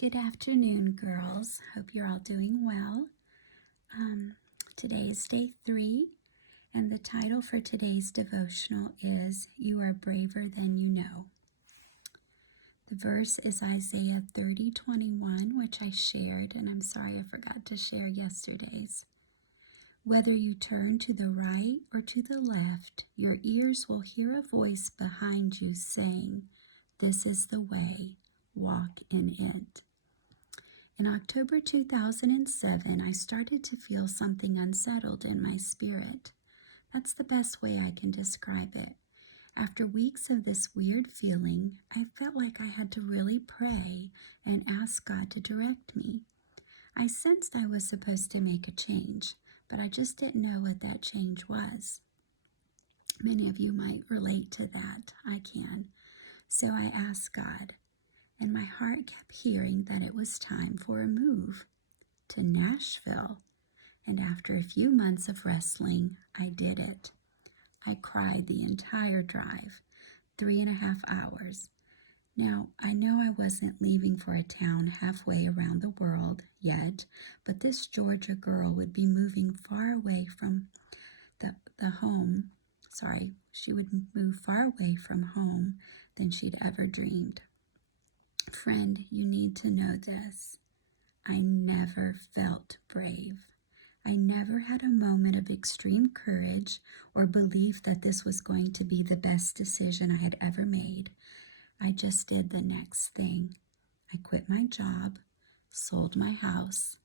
Good afternoon, girls. Hope you're all doing well. Today is day 3, and the title for today's devotional is You Are Braver Than You Know. The verse is Isaiah 30:21, which I shared, and I'm sorry I forgot to share yesterday's. Whether you turn to the right or to the left, your ears will hear a voice behind you saying, "This is the way, walk in it." In October 2007, I started to feel something unsettled in my spirit. That's the best way I can describe it. After weeks of this weird feeling, I felt like I had to really pray and ask God to direct me. I sensed I was supposed to make a change, but I just didn't know what that change was. Many of you might relate to that. I can. So I asked God, and my heart kept hearing that it was time for a move to Nashville. And after a few months of wrestling, I did it. I cried the entire drive, 3.5 hours. Now, I know I wasn't leaving for a town halfway around the world yet, but this Georgia girl would be moving far away from the home. She would move far away from home than she'd ever dreamed. Friend, you need to know this. I never felt brave. I never had a moment of extreme courage or belief that this was going to be the best decision I had ever made. I just did the next thing. I quit my job, sold my house,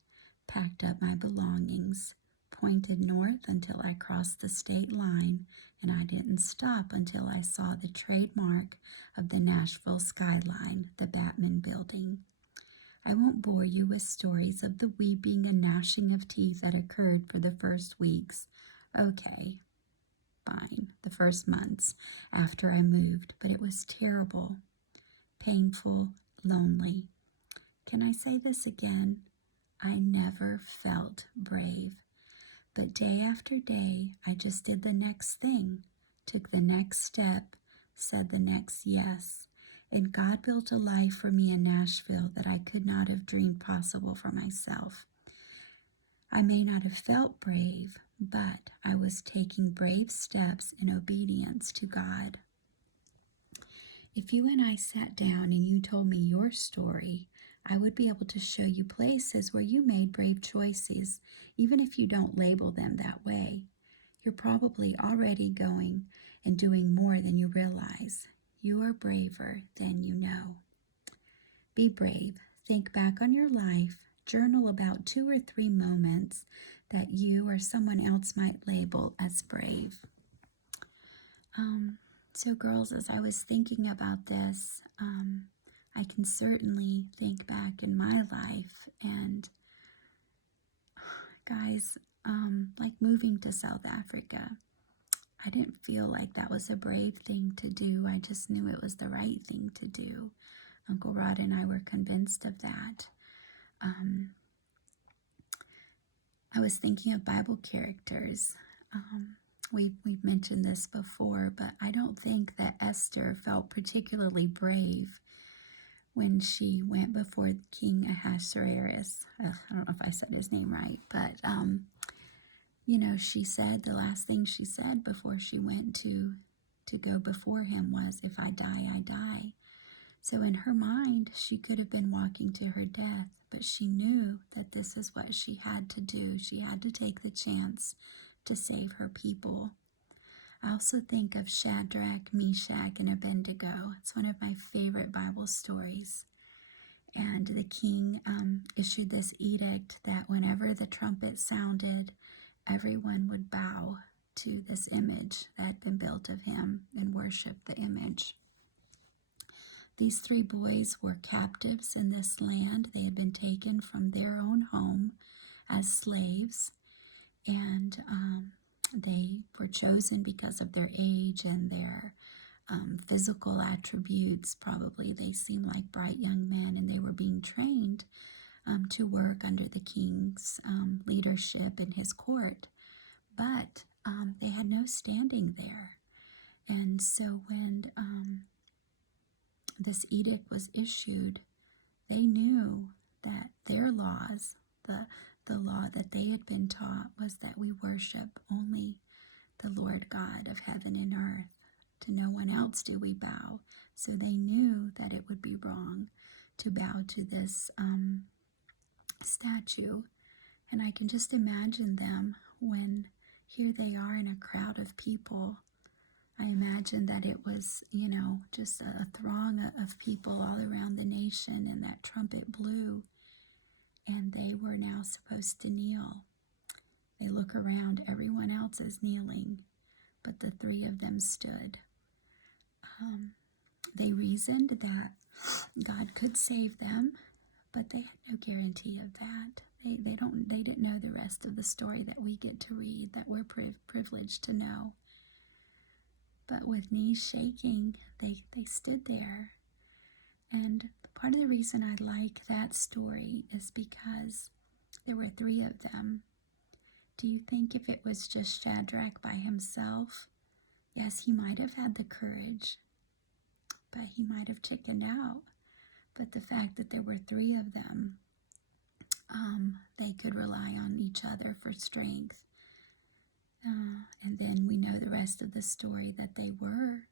packed up my belongings, pointed north until I crossed the state line, and I didn't stop until I saw the trademark of the Nashville skyline, the Batman Building. I won't bore you with stories of the weeping and gnashing of teeth that occurred for the first weeks. Okay, fine, the first months after I moved, but it was terrible, painful, lonely. Can I say this again? I never felt brave. But day after day, I just did the next thing, took the next step, said the next yes. And God built a life for me in Nashville that I could not have dreamed possible for myself. I may not have felt brave, but I was taking brave steps in obedience to God. If you and I sat down and you told me your story, I would be able to show you places where you made brave choices, even if you don't label them that way. You're probably already going and doing more than you realize. You are braver than you know. Be brave. Think back on your life. Journal about 2 or 3 moments that you or someone else might label as brave. So girls, as I was thinking about this, I can certainly think back in my life, and guys, like moving to South Africa, I didn't feel like that was a brave thing to do. I just knew it was the right thing to do. Uncle Rod and I were convinced of that. I was thinking of Bible characters. We've mentioned this before, but I don't think that Esther felt particularly brave when she went before King Ahasuerus. I don't know if I said his name right, but she said the last thing she said before she went to go before him was, "If I die, I die." So in her mind, she could have been walking to her death, but she knew that this is what she had to do. She had to take the chance to save her people. I also think of Shadrach, Meshach, and Abednego. It's one of my favorite Bible stories. And the king issued this edict that whenever the trumpet sounded, everyone would bow to this image that had been built of him and worship the image. These 3 boys were captives in this land. They had been taken from their own home as slaves, and they were chosen because of their age and their physical attributes. Probably they seemed like bright young men, and they were being trained to work under the king's leadership in his court. But they had no standing there. And so when this edict was issued, they knew that their laws, the law that they had been taught, was that we worship only the Lord God of heaven and earth. To no one else do we bow. So they knew that it would be wrong to bow to this statue. And I can just imagine them when here they are in a crowd of people. I imagine that it was, just a throng of people all around the nation, and that trumpet blew, and they were now supposed to kneel. They look around, everyone else is kneeling, but the three of them stood. They reasoned that God could save them, but they had no guarantee of that. They didn't know the rest of the story that we get to read, that we're privileged to know. But with knees shaking, they stood there. And part of the reason I like that story is because there were three of them. Do you think if it was just Shadrach by himself, yes, he might have had the courage, but he might have chickened out. But the fact that there were three of them, they could rely on each other for strength. And then we know the rest of the story, that they were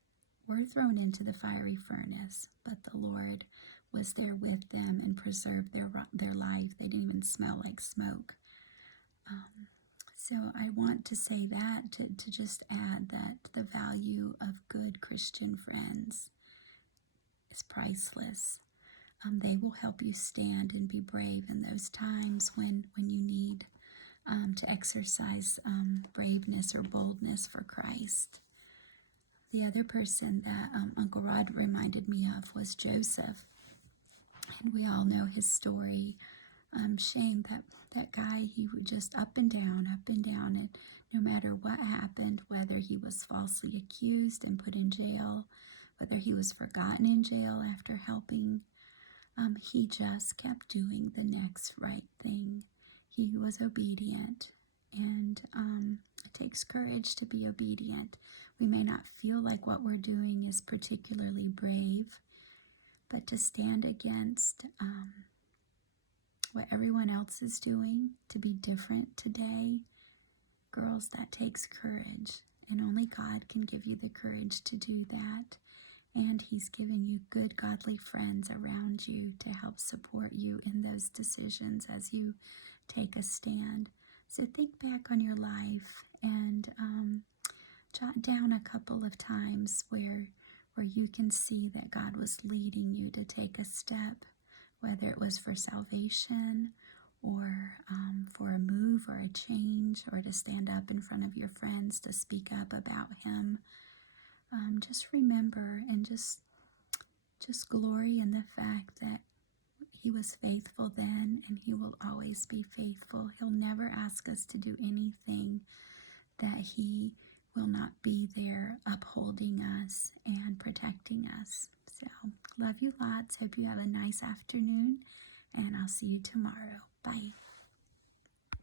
thrown into the fiery furnace, but the Lord was there with them and preserved their life. They didn't even smell like smoke. So I want to say that to just add that the value of good Christian friends is priceless. They will help you stand and be brave in those times when you need to exercise braveness or boldness for Christ. The other person that Uncle Rod reminded me of was Joseph. And we all know his story. Shame that guy, he would just up and down. And no matter what happened, whether he was falsely accused and put in jail, whether he was forgotten in jail after helping, he just kept doing the next right thing. He was obedient, and it takes courage to be obedient. We may not feel like what we're doing is particularly brave, but to stand against what everyone else is doing, to be different today, girls, that takes courage, and only God can give you the courage to do that. And he's given you good, godly friends around you to help support you in those decisions as you take a stand. So think back on your life and jot down a couple of times where you can see that God was leading you to take a step, whether it was for salvation or for a move or a change, or to stand up in front of your friends to speak up about him. Just remember and just glory in the fact that he was faithful then, and he will always be faithful. He'll never ask us to do anything that he will not be there upholding us and protecting us. So, love you lots. Hope you have a nice afternoon, and I'll see you tomorrow. Bye.